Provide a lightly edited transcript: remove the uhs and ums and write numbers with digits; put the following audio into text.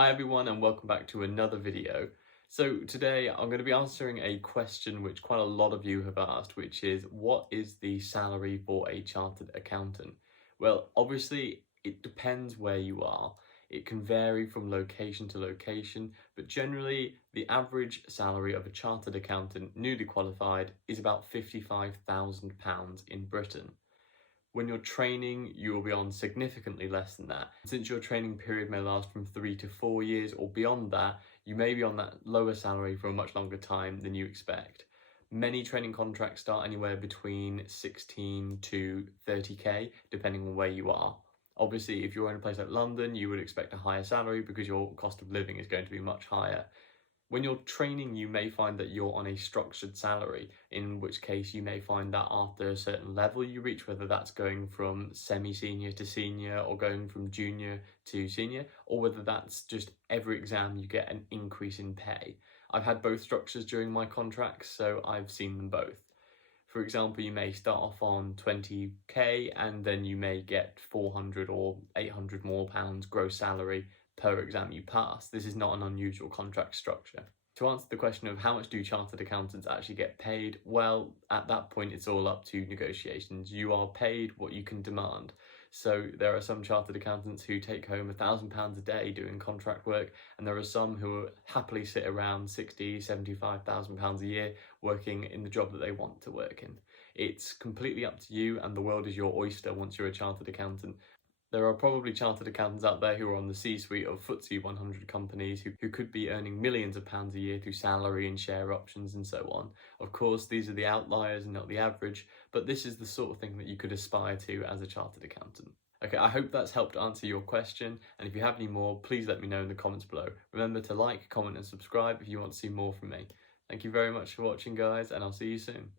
Hi everyone and welcome back to another video. So today I'm going to be answering a question which quite a lot of you have asked, which is what is the salary for a chartered accountant? Well, obviously it depends where you are. It can vary from location to location, but generally the average salary of a chartered accountant newly qualified is about £55,000 in Britain. When you're training, you will be on significantly less than that. Since your training period may last from 3 to 4 years or beyond that, you may be on that lower salary for a much longer time than you expect. Many training contracts start anywhere between 16 to 30k, depending on where you are. Obviously, if you're in a place like London, you would expect a higher salary because your cost of living is going to be much higher. When you're training, you may find that you're on a structured salary, in which case you may find that after a certain level you reach, whether that's going from semi-senior to senior or going from junior to senior, or whether that's just every exam you get an increase in pay. I've had both structures during my contracts, so I've seen them both. For example, you may start off on 20k and then you may get 400 or 800 more pounds gross salary per exam you pass. This is not an unusual contract structure. To answer the question of how much do chartered accountants actually get paid, well, at that point it's all up to negotiations. You are paid what you can demand. So there are some chartered accountants who take home £1,000 a day doing contract work, and there are some who happily sit around 60, £75,000 a year working in the job that they want to work in. It's completely up to you, and the world is your oyster once you're a chartered accountant. There are probably chartered accountants out there who are on the C-suite of FTSE 100 companies who could be earning millions of pounds a year through salary and share options and so on. Of course, these are the outliers and not the average, but this is the sort of thing that you could aspire to as a chartered accountant. Okay, I hope that's helped answer your question, and if you have any more, please let me know in the comments below. Remember to like, comment and subscribe if you want to see more from me. Thank you very much for watching, guys, and I'll see you soon.